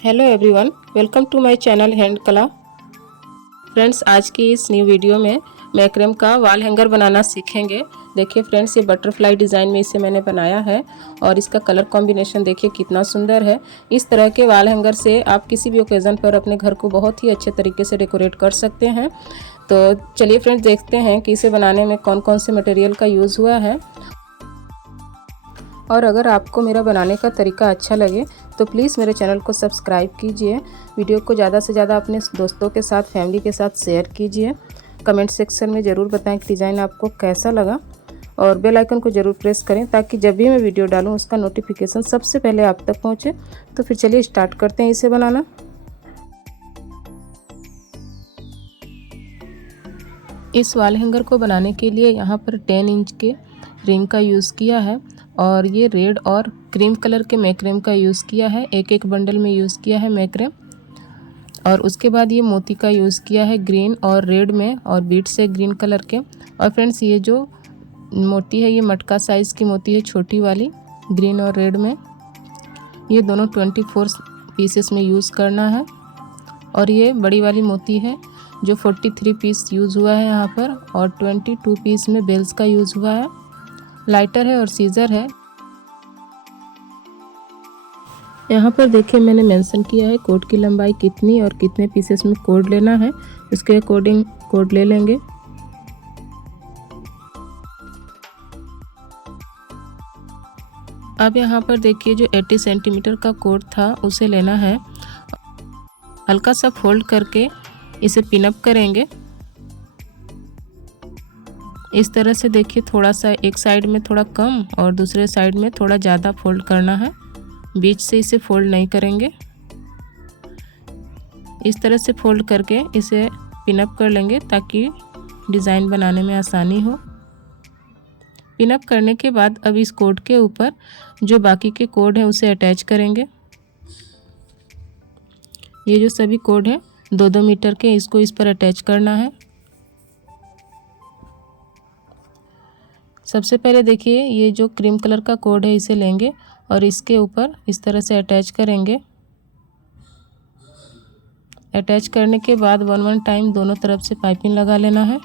Hello everyone, welcome to my channel hand कला। Friends, आज की इस न्यू वीडियो में मैक्रेम का वॉल हैंगर बनाना सीखेंगे। देखिए फ्रेंड्स, ये बटरफ्लाई डिज़ाइन में इसे मैंने बनाया है और इसका कलर कॉम्बिनेशन देखिए कितना सुंदर है। इस तरह के वॉल हैंगर से आप किसी भी ओकेज़न पर अपने घर को बहुत ही अच्छे तरीके से डेकोरेट कर सकते हैं। तो चलिए फ्रेंड्स, देखते हैं कि इसे बनाने में कौन कौन से मटेरियल का यूज़ हुआ है। और अगर आपको मेरा बनाने का तरीका अच्छा लगे तो प्लीज़ मेरे चैनल को सब्सक्राइब कीजिए। वीडियो को ज़्यादा से ज़्यादा अपने दोस्तों के साथ, फैमिली के साथ शेयर कीजिए। कमेंट सेक्शन में ज़रूर बताएं कि डिज़ाइन आपको कैसा लगा और बेल आइकन को ज़रूर प्रेस करें ताकि जब भी मैं वीडियो डालूं उसका नोटिफिकेशन सबसे पहले आप तक पहुंचे। तो फिर चलिए स्टार्ट करते हैं इसे बनाना। इस वॉल हैंगर को बनाने के लिए यहाँ पर 10 इंच के रिंग का यूज़ किया है और ये रेड और क्रीम कलर के मैक्रेम का यूज़ किया है। एक बंडल में यूज़ किया है मैक्रेम। और उसके बाद ये मोती का यूज़ किया है ग्रीन और रेड में और बीट्स है ग्रीन कलर के। और फ्रेंड्स, ये जो मोती है ये मटका साइज़ की मोती है, छोटी वाली, ग्रीन और रेड में। ये दोनों 24 पीसेस में यूज़ करना है। और ये बड़ी वाली मोती है जो 43 पीस यूज़ हुआ है यहाँ पर और 22 पीस में बेल्स का यूज़ हुआ है। लाइटर है और सीज़र है। यहाँ पर देखिए मैंने मेंशन किया है कोड की लंबाई कितनी और कितने पीसेस में कोड लेना है, उसके अकॉर्डिंग कोड ले लेंगे। अब यहाँ पर देखिए जो 80 सेंटीमीटर का कोड था उसे लेना है। हल्का सा फोल्ड करके इसे पिनअप करेंगे। इस तरह से देखिए थोड़ा सा एक साइड में थोड़ा कम और दूसरे साइड में थोड़ा ज़्यादा फोल्ड करना है। बीच से इसे फोल्ड नहीं करेंगे। इस तरह से फोल्ड करके इसे पिनअप कर लेंगे ताकि डिज़ाइन बनाने में आसानी हो। पिनअप करने के बाद अब इस कोड के ऊपर जो बाकी के कोड हैं उसे अटैच करेंगे। ये जो सभी कोड हैं 2-2 मीटर के, इसको इस पर अटैच करना है। सबसे पहले देखिए ये जो क्रीम कलर का कोड है इसे लेंगे और इसके ऊपर इस तरह से अटैच करेंगे। अटैच करने के बाद 1 टाइम दोनों तरफ से पाइपिंग लगा लेना है।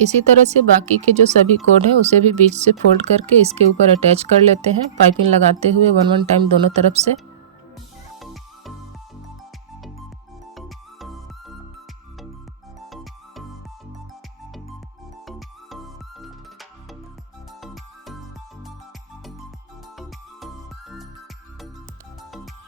इसी तरह से बाकी के जो सभी कोड है उसे भी बीच से फोल्ड करके इसके ऊपर अटैच कर लेते हैं, पाइपिंग लगाते हुए 1 टाइम दोनों तरफ से।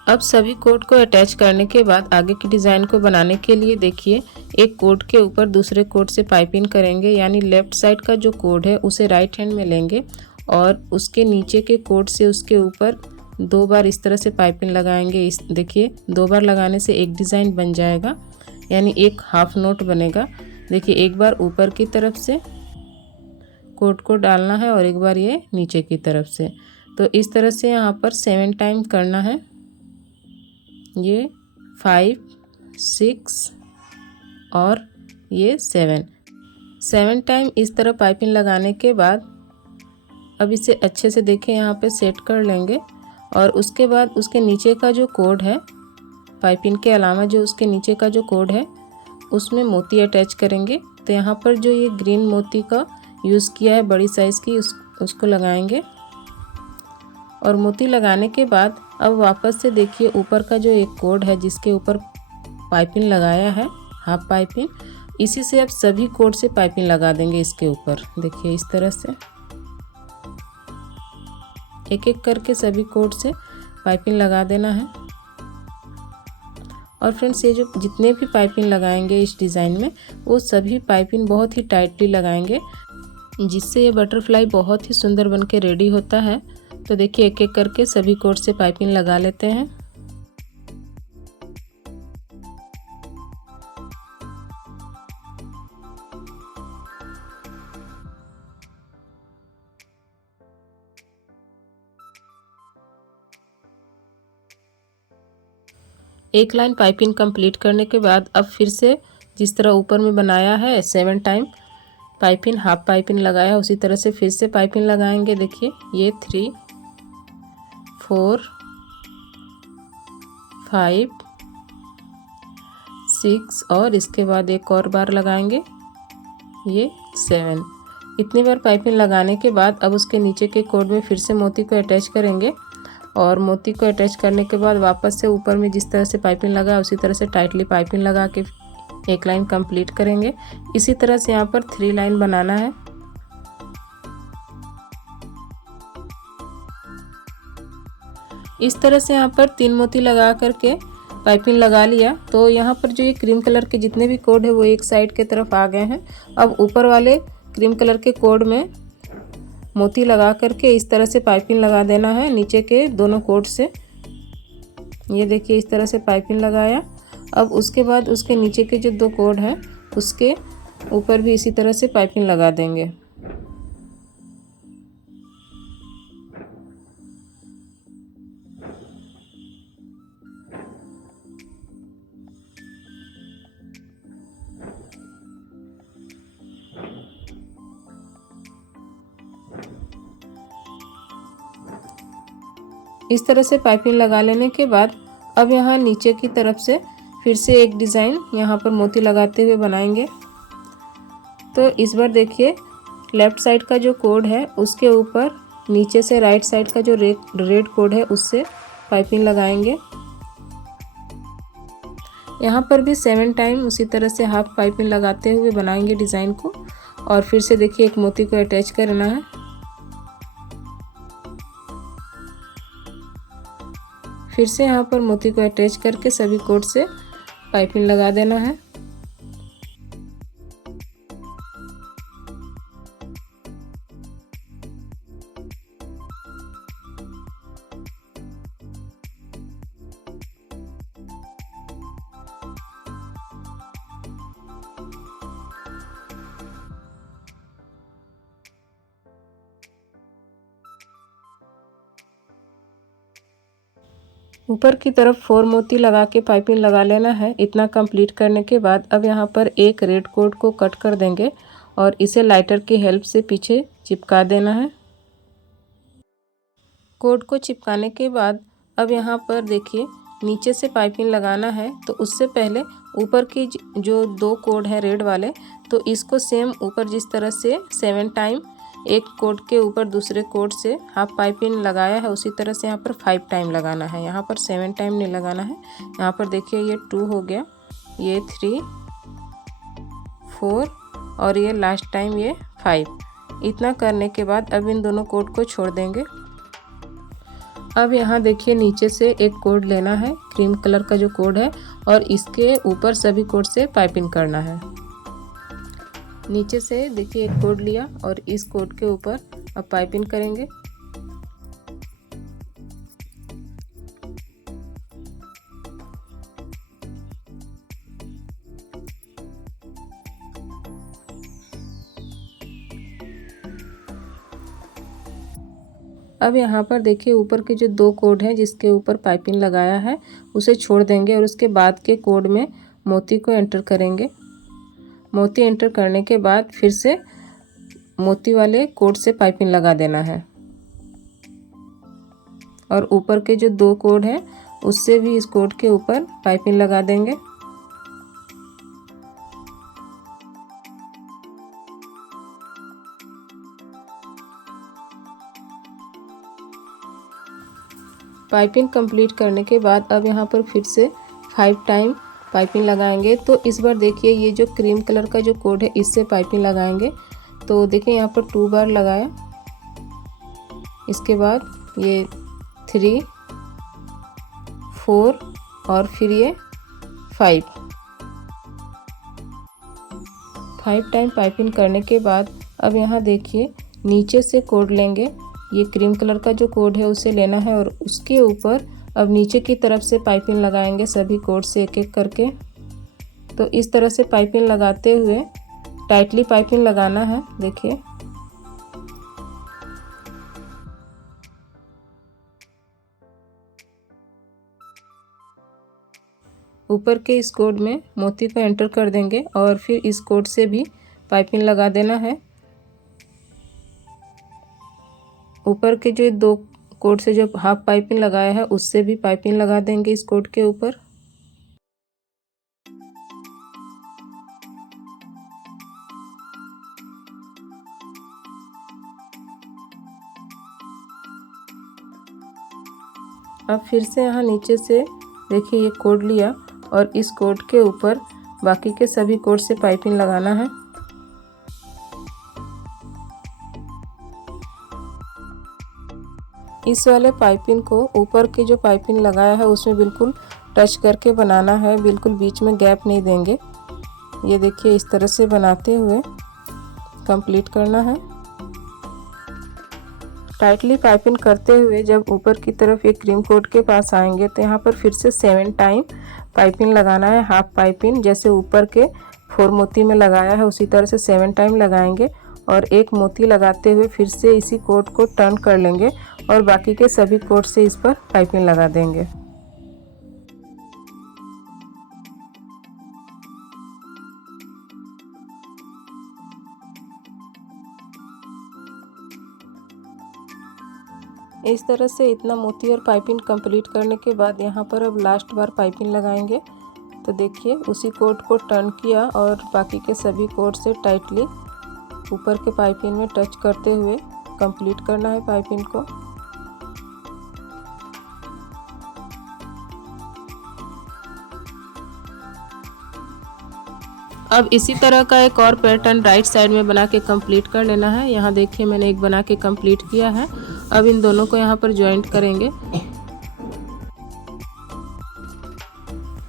अब सभी कोड को अटैच करने के बाद आगे की डिज़ाइन को बनाने के लिए देखिए एक कोड के ऊपर दूसरे कोड से पाइपिंग करेंगे, यानी लेफ़्ट साइड का जो कोड है उसे राइट हैंड में लेंगे और उसके नीचे के कोड से उसके ऊपर 2 बार इस तरह से पाइपिंग लगाएंगे। इस देखिए 2 बार लगाने से एक डिज़ाइन बन जाएगा, यानी एक हाफ नोट बनेगा। देखिए एक बार ऊपर की तरफ से कोड को डालना है और एक बार ये नीचे की तरफ से। तो इस तरह से यहाँ पर 7 टाइम करना है। ये 5, 6 और ये 7 टाइम इस तरह पाइपिंग लगाने के बाद अब इसे अच्छे से देखें यहाँ पे सेट कर लेंगे। और उसके बाद उसके नीचे का जो कोड है, पाइपिंग के अलावा जो उसके नीचे का जो कोड है उसमें मोती अटैच करेंगे। तो यहाँ पर जो ये ग्रीन मोती का यूज़ किया है बड़ी साइज़ की, उसको लगाएंगे। और मोती लगाने के बाद अब वापस से देखिए ऊपर का जो एक कोड है जिसके ऊपर पाइपिंग लगाया है, हाफ पाइपिंग, इसी से अब सभी कोड से पाइपिंग लगा देंगे इसके ऊपर। देखिए इस तरह से एक एक करके सभी कोड से पाइपिंग लगा देना है। और फ्रेंड्स, ये जो जितने भी पाइपिंग लगाएंगे इस डिज़ाइन में वो सभी पाइपिंग बहुत ही टाइटली लगाएंगे, जिससे ये बटरफ्लाई बहुत ही सुंदर बन के रेडी होता है। तो देखिए एक एक करके सभी कोड से पाइपिंग लगा लेते हैं। एक लाइन पाइपिंग कंप्लीट करने के बाद अब फिर से जिस तरह ऊपर में बनाया है 7 टाइम पाइपिंग हाफ पाइपिंग लगाया उसी तरह से फिर से पाइपिंग लगाएंगे। देखिए ये 3 4 5 6 और इसके बाद एक और बार लगाएंगे ये 7। इतनी बार पाइपिंग लगाने के बाद अब उसके नीचे के कोड में फिर से मोती को अटैच करेंगे और मोती को अटैच करने के बाद वापस से ऊपर में जिस तरह से पाइपिंग लगा उसी तरह से टाइटली पाइपिंग लगा के एक लाइन कंप्लीट करेंगे। इसी तरह से यहाँ पर 3 लाइन बनाना है। इस तरह से यहाँ पर 3 मोती लगा करके पाइपिंग लगा लिया। तो यहाँ पर जो ये क्रीम कलर के जितने भी कोड है वो एक साइड के तरफ आ गए हैं। अब ऊपर वाले क्रीम कलर के कोड में मोती लगा करके इस तरह से पाइपिंग लगा देना है नीचे के दोनों कोड से। ये देखिए इस तरह से पाइपिंग लगाया। अब उसके बाद उसके नीचे के जो 2 कोड हैं उसके ऊपर भी इसी तरह से पाइपिंग लगा देंगे। इस तरह से पाइपिंग लगा लेने के बाद अब यहाँ नीचे की तरफ से फिर से एक डिज़ाइन यहाँ पर मोती लगाते हुए बनाएंगे। तो इस बार देखिए लेफ़्ट साइड का जो कोड है उसके ऊपर नीचे से राइट साइड का जो रेड कोड है उससे पाइपिंग लगाएंगे। यहाँ पर भी 7 टाइम उसी तरह से हाफ पाइपिंग लगाते हुए बनाएंगे डिज़ाइन को। और फिर से देखिए एक मोती को अटैच करना है। फिर से यहाँ पर मोती को अटैच करके सभी कोड से पाइपिंग लगा देना है। ऊपर की तरफ 4 मोती लगा के पाइपिंग लगा लेना है। इतना कंप्लीट करने के बाद अब यहाँ पर एक रेड कोड को कट कर देंगे और इसे लाइटर की हेल्प से पीछे चिपका देना है। कोड को चिपकाने के बाद अब यहाँ पर देखिए नीचे से पाइपिंग लगाना है। तो उससे पहले ऊपर की जो 2 कोड है रेड वाले, तो इसको सेम ऊपर जिस तरह से 7 टाइम एक कोड के ऊपर दूसरे कोड से हाफ पाइपिंग लगाया है उसी तरह से यहाँ पर 5 टाइम लगाना है। यहाँ पर 7 टाइम नहीं लगाना है। यहाँ पर देखिए ये 2 हो गया, ये 3 4 और ये लास्ट टाइम ये 5। इतना करने के बाद अब इन दोनों कोड को छोड़ देंगे। अब यहाँ देखिए नीचे से एक कोड लेना है, क्रीम कलर का जो कोड है, और इसके ऊपर सभी कोड से पाइपिंग करना है। नीचे से देखिए एक कोड लिया और इस कोड के ऊपर अब पाइपिंग करेंगे। अब यहाँ पर देखिए ऊपर के जो 2 कोड हैं जिसके ऊपर पाइपिंग लगाया है उसे छोड़ देंगे और उसके बाद के कोड में मोती को एंटर करेंगे। मोती एंटर करने के बाद फिर से मोती वाले कोड से पाइपिंग लगा देना है और ऊपर के जो 2 कोड हैं उससे भी इस कोड के ऊपर पाइपिंग लगा देंगे। पाइपिंग कंप्लीट करने के बाद अब यहाँ पर फिर से 5 टाइम पाइपिंग लगाएंगे। तो इस बार देखिए ये जो क्रीम कलर का जो कोड है इससे पाइपिंग लगाएंगे। तो देखिए यहाँ पर 2 बार लगाया, इसके बाद ये 3 4 और फिर ये 5 टाइम पाइपिंग करने के बाद अब यहाँ देखिए नीचे से कोड लेंगे। ये क्रीम कलर का जो कोड है उसे लेना है और उसके ऊपर अब नीचे की तरफ से पाइपिंग लगाएंगे सभी कोड से एक एक करके। तो इस तरह से पाइपिंग लगाते हुए टाइटली पाइपिंग लगाना है। देखिए ऊपर के इस कोड में मोती को एंटर कर देंगे और फिर इस कोड से भी पाइपिंग लगा देना है। ऊपर के जो 2 कोड से जो हाफ पाइपिंग लगाया है उससे भी पाइपिंग लगा देंगे इस कोड के ऊपर। अब फिर से यहाँ नीचे से देखिए ये कोड लिया और इस कोड के ऊपर बाकी के सभी कोड से पाइपिंग लगाना है। इस वाले पाइपिंग को ऊपर की जो पाइपिंग लगाया है उसमें बिल्कुल टच करके बनाना है, बिल्कुल बीच में गैप नहीं देंगे। ये देखिए इस तरह से बनाते हुए कंप्लीट करना है। टाइटली पाइपिंग करते हुए जब ऊपर की तरफ ये क्रीम कोट के पास आएंगे तो यहाँ पर फिर से 7 टाइम पाइपिंग लगाना है। हाफ पाइपिंग जैसे ऊपर के 4 मोती में लगाया है उसी तरह से 7 टाइम लगाएंगे और एक मोती लगाते हुए फिर से इसी कोट को टर्न कर लेंगे और बाकी के सभी कोट से इस पर पाइपिंग लगा देंगे। इस तरह से इतना मोती और पाइपिंग कंप्लीट करने के बाद यहाँ पर अब लास्ट बार पाइपिंग लगाएंगे। तो देखिए उसी कोट को टर्न किया और बाकी के सभी कोट से टाइटली ऊपर के पाइपिंग में टच करते हुए कंप्लीट करना है पाइपिंग को। अब इसी तरह का एक और पैटर्न राइट साइड में बना के कंप्लीट कर लेना है। यहाँ देखिए मैंने एक बना के कंप्लीट किया है। अब इन दोनों को यहाँ पर ज्वाइंट करेंगे।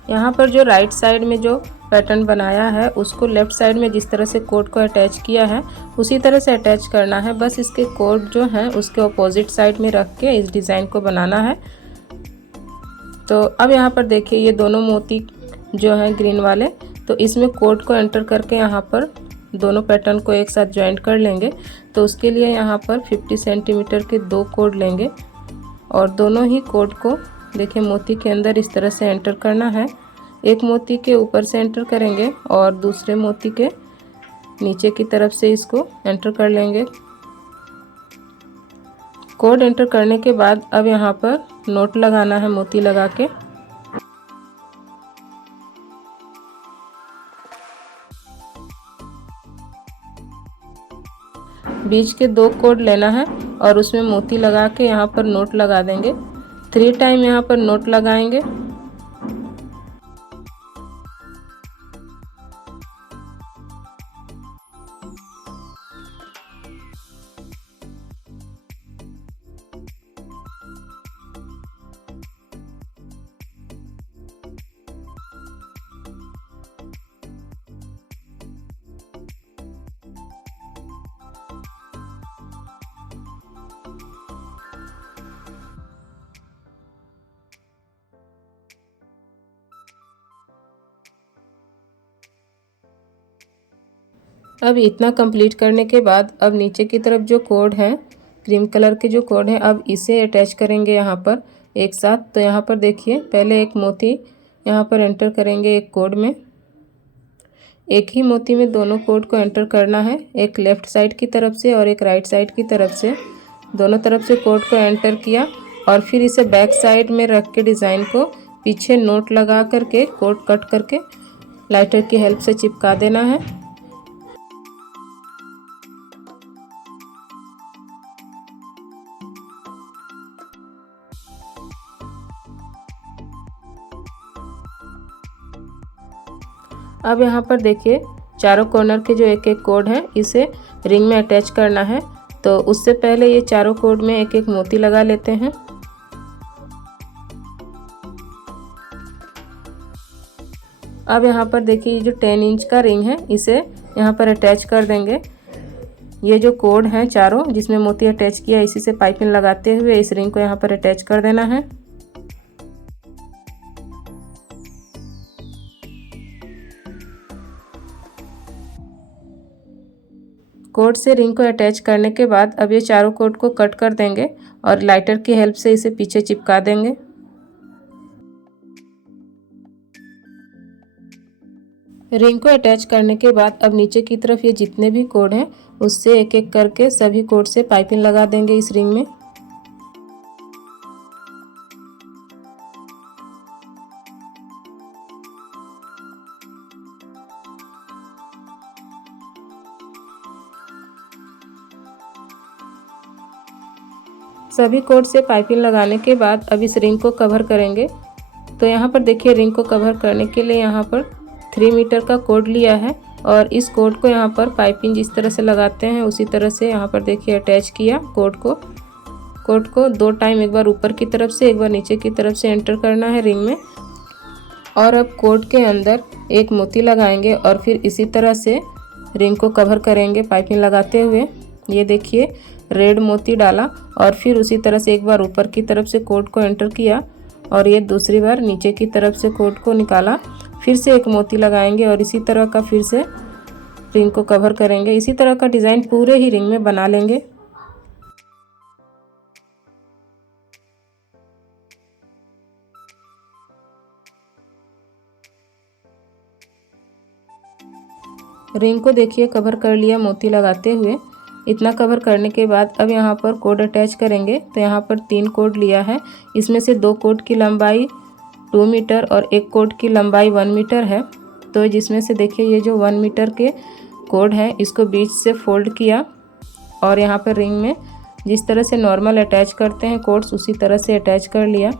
यहाँ पर जो राइट साइड में जो पैटर्न बनाया है उसको लेफ्ट साइड में जिस तरह से कोट को अटैच किया है उसी तरह से अटैच करना है। बस इसके कोट जो हैं उसके अपोजिट साइड में रख के इस डिज़ाइन को बनाना है। तो अब यहाँ पर देखिए ये दोनों मोती जो हैं ग्रीन वाले, तो इसमें कोट को एंटर करके यहाँ पर दोनों पैटर्न को एक साथ ज्वाइंट कर लेंगे। तो उसके लिए यहाँ पर 50 सेंटीमीटर के 2 कोड लेंगे और दोनों ही कोड को देखिए मोती के अंदर इस तरह से एंटर करना है। एक मोती के ऊपर से एंटर करेंगे और दूसरे मोती के नीचे की तरफ से इसको एंटर कर लेंगे। कोड एंटर करने के बाद अब यहाँ पर नोट लगाना है मोती लगा के। बीच के 2 कोड लेना है और उसमें मोती लगा के यहाँ पर नोट लगा देंगे। 3 टाइम यहाँ पर नोट लगाएंगे। अब इतना कंप्लीट करने के बाद अब नीचे की तरफ जो कोड है क्रीम कलर के जो कोड है अब इसे अटैच करेंगे यहाँ पर एक साथ। तो यहाँ पर देखिए पहले एक मोती यहाँ पर एंटर करेंगे एक कोड में। एक ही मोती में दोनों कोड को एंटर करना है, एक लेफ़्ट साइड की तरफ से और एक राइट साइड की तरफ से। दोनों तरफ से कोड को एंटर किया और फिर इसे बैक साइड में रख के डिज़ाइन को पीछे नोट लगा करके कोड कट करके लाइटर की हेल्प से चिपका देना है। अब यहाँ पर देखिए चारों कॉर्नर के जो एक एक कोड है इसे रिंग में अटैच करना है। तो उससे पहले ये चारों कोड में एक एक मोती लगा लेते हैं। अब यहाँ पर देखिए ये जो 10 इंच का रिंग है इसे यहाँ पर अटैच कर देंगे। ये जो कोड हैं चारों जिसमें मोती अटैच किया इसी से पाइपिंग लगाते हुए इस रिंग को यहाँ पर अटैच कर देना है। कोड से रिंग को अटैच करने के बाद अब ये चारों कोड को कट कर देंगे और लाइटर की हेल्प से इसे पीछे चिपका देंगे। रिंग को अटैच करने के बाद अब नीचे की तरफ ये जितने भी कोड हैं उससे एक एक करके सभी कोड से पाइपिंग लगा देंगे इस रिंग में। सभी कोड से पाइपिंग लगाने के बाद अब इस रिंग को कवर करेंगे। तो यहाँ पर देखिए रिंग को कवर करने के लिए यहाँ पर 3 मीटर का कोड लिया है और इस कोड को यहाँ पर पाइपिंग जिस तरह से लगाते हैं उसी तरह से यहाँ पर देखिए अटैच किया कोड को 2 टाइम, एक बार ऊपर की तरफ से एक बार नीचे की तरफ से एंटर करना है रिंग में। और अब कोड के अंदर एक मोती लगाएंगे और फिर इसी तरह से रिंग को कवर करेंगे पाइपिंग लगाते हुए। ये देखिए रेड मोती डाला और फिर उसी तरह से एक बार ऊपर की तरफ से कोड को एंटर किया और ये दूसरी बार नीचे की तरफ से कोड को निकाला, फिर से एक मोती लगाएंगे और इसी तरह का फिर से रिंग को कवर करेंगे। इसी तरह का डिज़ाइन पूरे ही रिंग में बना लेंगे। रिंग को देखिए कवर कर लिया मोती लगाते हुए। इतना कवर करने के बाद अब यहाँ पर कोड अटैच करेंगे। तो यहाँ पर 3 कोड लिया है, इसमें से 2 कोड की लंबाई 2 मीटर और एक कोड की लंबाई 1 मीटर है। तो जिसमें से देखिए ये जो 1 मीटर के कोड है इसको बीच से फोल्ड किया और यहाँ पर रिंग में जिस तरह से नॉर्मल अटैच करते हैं कोड्स उसी तरह से अटैच कर लिया।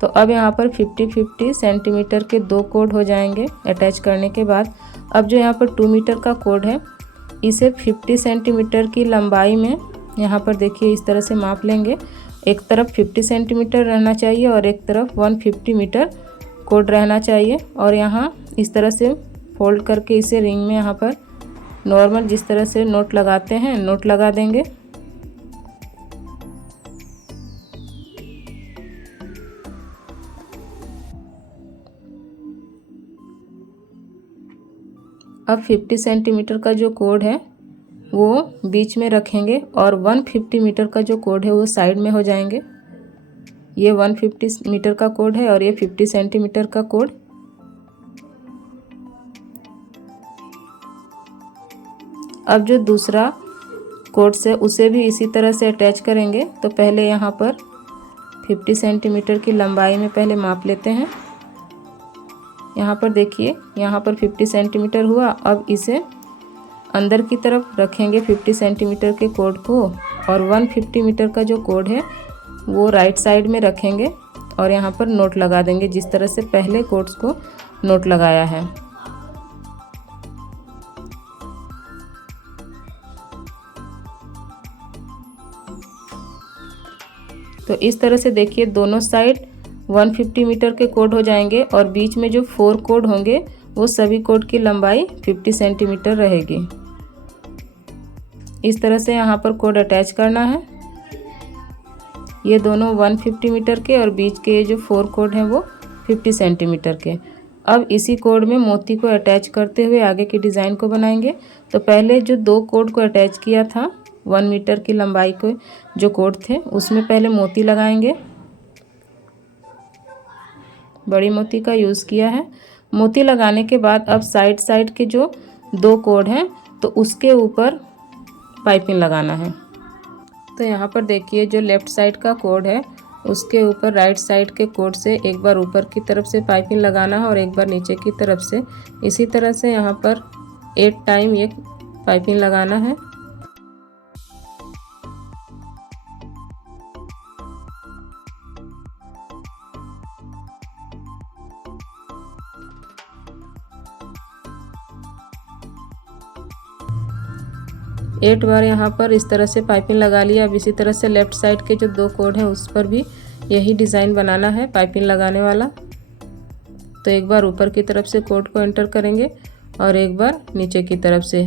तो अब यहाँ पर 50-50 सेंटीमीटर के 2 कोड हो जाएंगे अटैच करने के बाद। अब जो यहाँ पर 2 मीटर का कोड है इसे 50 सेंटीमीटर की लंबाई में यहाँ पर देखिए इस तरह से माप लेंगे। एक तरफ 50 सेंटीमीटर रहना चाहिए और एक तरफ 150 मीटर कोड रहना चाहिए और यहाँ इस तरह से फोल्ड करके इसे रिंग में यहाँ पर नॉर्मल जिस तरह से नोट लगाते हैं नोट लगा देंगे। अब 50 सेंटीमीटर का जो कोड है वो बीच में रखेंगे और 150 मीटर का जो कोड है वो साइड में हो जाएंगे। ये 150 मीटर का कोड है और ये 50 सेंटीमीटर का कोड। अब जो दूसरा कोड से उसे भी इसी तरह से अटैच करेंगे। तो पहले यहाँ पर 50 सेंटीमीटर की लंबाई में पहले माप लेते हैं। यहाँ पर देखिए यहाँ पर 50 सेंटीमीटर हुआ। अब इसे अंदर की तरफ रखेंगे 50 सेंटीमीटर के कोड को और 150 मीटर का जो कोड है वो राइट साइड में रखेंगे और यहाँ पर नोट लगा देंगे जिस तरह से पहले कोड्स को नोट लगाया है। तो इस तरह से देखिए दोनों साइड 150 मीटर के कोड हो जाएंगे और बीच में जो 4 कोड होंगे वो सभी कोड की लंबाई 50 सेंटीमीटर रहेगी। इस तरह से यहाँ पर कोड अटैच करना है। ये दोनों 150 मीटर के और बीच के जो 4 कोड हैं वो 50 सेंटीमीटर के। अब इसी कोड में मोती को अटैच करते हुए आगे की डिज़ाइन को बनाएंगे। तो पहले जो 2 कोड को अटैच किया था 1 मीटर की लंबाई के जो कोड थे उसमें पहले मोती लगाएंगे। बड़ी मोती का यूज़ किया है। मोती लगाने के बाद अब साइड के जो 2 कोड हैं तो उसके ऊपर पाइपिंग लगाना है। तो यहाँ पर देखिए जो लेफ़्ट साइड का कोड है उसके ऊपर राइट साइड के कोड से एक बार ऊपर की तरफ से पाइपिंग लगाना है और एक बार नीचे की तरफ से। इसी तरह से यहाँ पर 8 टाइम ये पाइपिंग लगाना है। एट बार यहाँ पर इस तरह से पाइपिंग लगा लिया। अब इसी तरह से लेफ़्ट साइड के जो 2 कोड हैं उस पर भी यही डिज़ाइन बनाना है पाइपिंग लगाने वाला। तो एक बार ऊपर की तरफ से कोड को एंटर करेंगे और एक बार नीचे की तरफ से।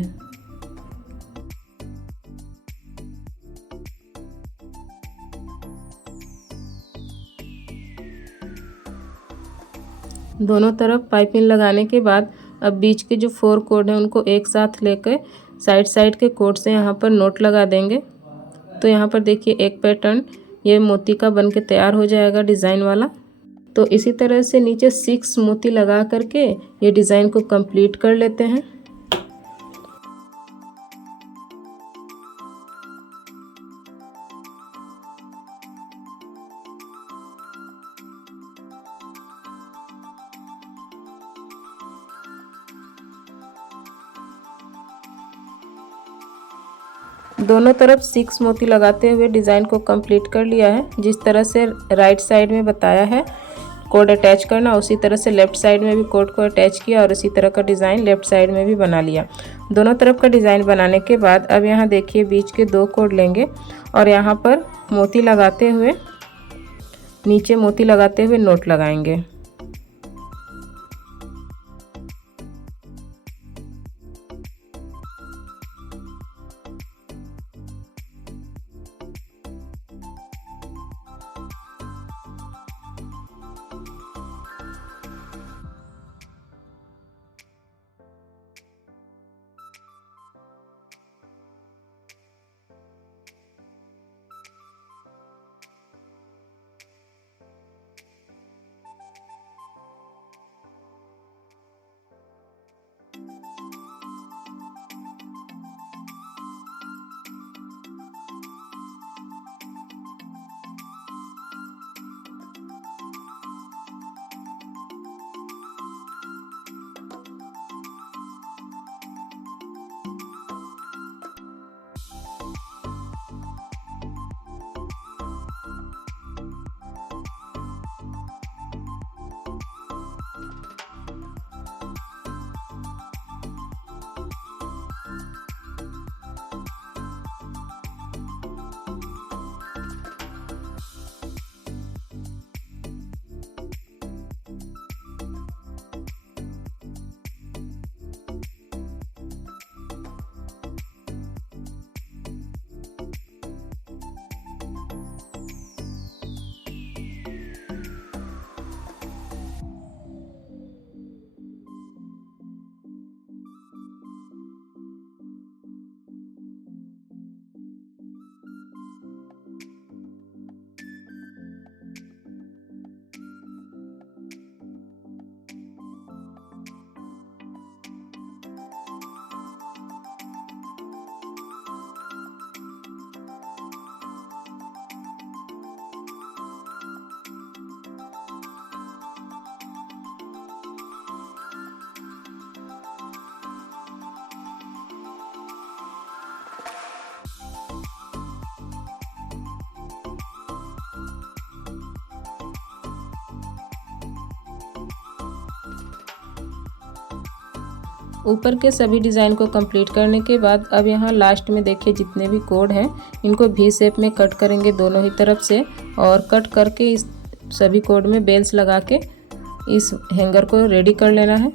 दोनों तरफ पाइपिंग लगाने के बाद अब बीच के जो 4 कोड हैं उनको एक साथ लेकर साइड के कोड से यहाँ पर नोट लगा देंगे। तो यहाँ पर देखिए एक पैटर्न ये मोती का बन के तैयार हो जाएगा डिज़ाइन वाला। तो इसी तरह से नीचे 6 मोती लगा करके ये डिज़ाइन को कंप्लीट कर लेते हैं। दोनों तरफ 6 मोती लगाते हुए डिज़ाइन को कंप्लीट कर लिया है। जिस तरह से राइट साइड में बताया है कोड अटैच करना, उसी तरह से लेफ़्ट साइड में भी कोड को अटैच किया और इसी तरह का डिज़ाइन लेफ़्ट साइड में भी बना लिया। दोनों तरफ का डिज़ाइन बनाने के बाद अब यहाँ देखिए बीच के 2 कोड लेंगे और यहाँ पर मोती लगाते हुए, नीचे मोती लगाते हुए नोट लगाएंगे। ऊपर के सभी डिज़ाइन को कंप्लीट करने के बाद अब यहाँ लास्ट में देखिए जितने भी कोड हैं इनको वी शेप में कट करेंगे दोनों ही तरफ से, और कट करके इस सभी कोड में बेल्स लगा के इस हैंगर को रेडी कर लेना है।